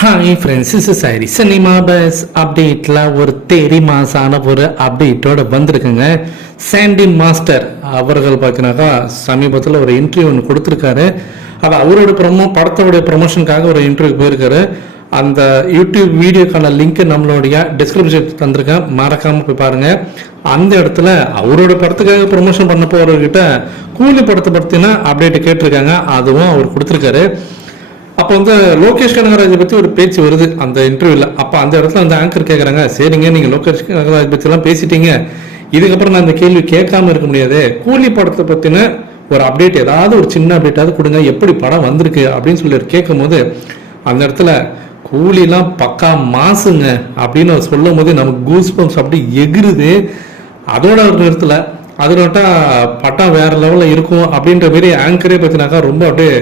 Hi friends is சாரி cinema buzz அப்டேட்டில் ஒரு தேரி மாசான ஒரு அப்டேட்டோட வந்திருக்குங்க. சாண்டி மாஸ்டர் அவர்கள் பார்த்தீங்கன்னாக்கா சமீபத்தில் ஒரு இன்டர்வியூ ஒன்று கொடுத்துருக்காரு. அது அவரோட ப்ரொமோ படத்தோடைய ப்ரொமோஷனுக்காக ஒரு இன்டர்வியூ போயிருக்காரு. அந்த யூடியூப் வீடியோக்கான லிங்க் நம்மளுடைய டிஸ்கிரிப்ஷன் தந்திருக்கேன். மறக்காமல் போய் பாருங்கள் அந்த இடத்துல அவரோட படத்துக்காக ப்ரொமோஷன் பண்ண போறவர்கிட்ட கூலி படத்தை பற்றின அப்டேட் கேட்டிருக்காங்க. அதுவும் அவர் கொடுத்துருக்காரு. அப்போ வந்து லோகேஷ் கனகராஜை பற்றி ஒரு பேச்சு வருது அந்த இன்டர்வியூவில் அப்போ அந்த இடத்துல அந்த ஆங்கர் கேட்குறாங்க சரிங்க நீங்கள் லோகேஷ் கனகராஜ் பற்றிலாம் பேசிட்டீங்க. இதுக்கப்புறம் நான் அந்த கேள்வி கேட்காம இருக்க முடியாது. கூலி படத்தை பற்றின ஒரு அப்டேட் ஏதாவது ஒரு சின்ன அப்டேட்டாவது கொடுங்க எப்படி படம் வந்திருக்கு அப்படின்னு சொல்லி கேட்கும் போது அந்த இடத்துல கூலிலாம் பக்கா மாசுங்க அப்படின்னு அவர் சொல்லும் போது நமக்கு கூஸ் பம்ப்ஸ் அப்படி எகிருது. அதோட ஒரு நேரத்தில் அது நட்டா பட்டம் வேற லெவலில் இருக்கும் அப்படின்ற மாரி ஆங்கரே பார்த்தினாக்கா ரொம்ப அப்படியே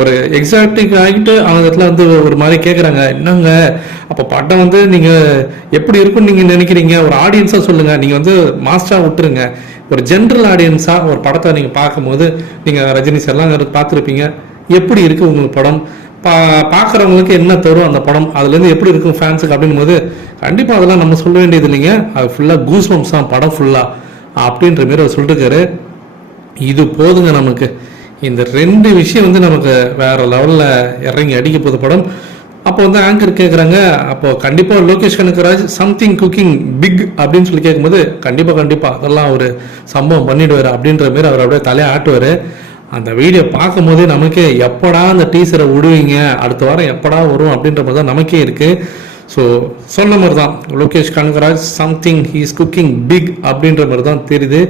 ஒரு எக்ஸாக்டிக் ஆகிட்டு அவங்க இடத்துல வந்து ஒரு மாதிரி கேட்குறாங்க என்னங்க? அப்போ பட்டம் வந்து நீங்கள் எப்படி இருக்கும்னு நீங்கள் நினைக்கிறீங்க? ஒரு ஆடியன்ஸாக சொல்லுங்கள் நீங்கள் வந்து மாஸ்டராக விட்டுருங்க. ஒரு ஜென்ரல் ஆடியன்ஸாக ஒரு படத்தை நீங்கள் பார்க்கும்போது நீங்கள் ரஜினி சார்லாம் பார்த்துருப்பீங்க. எப்படி இருக்குது உங்களுக்கு படம்? பா பார்க்குறவங்களுக்கு என்ன தரும் அந்த படம்? அதுலேருந்து எப்படி இருக்கும் ஃபேன்ஸுக்கு அப்படின்னும் போது கண்டிப்பாக அதெல்லாம் நம்ம சொல்ல வேண்டியது இல்லைங்க. அது ஃபுல்லாக கூஸ் பம்ப்ஸ் தான் படம் ஃபுல்லாக அப்படின்ற மாரி அவர் சொல்லிட்டுருக்காரு இது போதுங்க நமக்கு. இந்த ரெண்டு விஷயம் வந்து நமக்கு வேற லெவலில் இறங்கி அடிக்க போகுது படம். அப்போ வந்து ஆங்கர் கேட்குறாங்க அப்போ கண்டிப்பாக Lokesh Kanagaraj something cooking big அப்படின்னு சொல்லி கேட்கும்போது கண்டிப்பாக கண்டிப்பாக அதெல்லாம் ஒரு சம்பவம் பண்ணிடுவார் அப்படின்ற மாரி அவர் அப்படியே தலையை ஆட்டுவார். அந்த வீடியோ பார்க்கும் போதே நமக்கே எப்படா அந்த டீசரை விடுவீங்க அடுத்த வாரம் எப்படா வரும் அப்படின்ற மாதிரி தான் நமக்கே இருக்குது ஸோ சொன்ன மாதிரி தான் Lokesh Kanagaraj something he's cooking big அப்படின்ற மாதிரி தான் தெரியுது.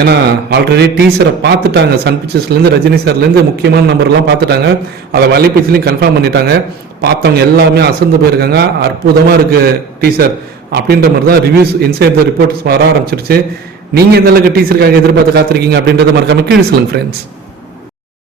ஏன்னா ஆல்ரெடி டீசரை பார்த்துட்டாங்க. சன் பிக்சர்ஸ்லேருந்து ரஜினி சார்லேருந்து முக்கியமான நம்பர்லாம் பார்த்துட்டாங்க. அதை வலைபேச்சிலையும் கன்ஃபார்ம் பண்ணிட்டாங்க. பார்த்தவங்க எல்லாமே அசந்து போயிருக்காங்க. அற்புதமாக இருக்குது டீசர் அப்படின்ற மாதிரி தான் ரிவ்யூஸ் இன்சைட் த ரிப்போர்ட்ஸ் வர ஆரம்பிச்சிருச்சு. நீங்கள் எந்த அளவுக்கு எதிர்பார்த்து காத்திருக்கீங்க அப்படின்றத மறக்காமல் கீழே சொல்லுங்கள் ஃப்ரெண்ட்ஸ்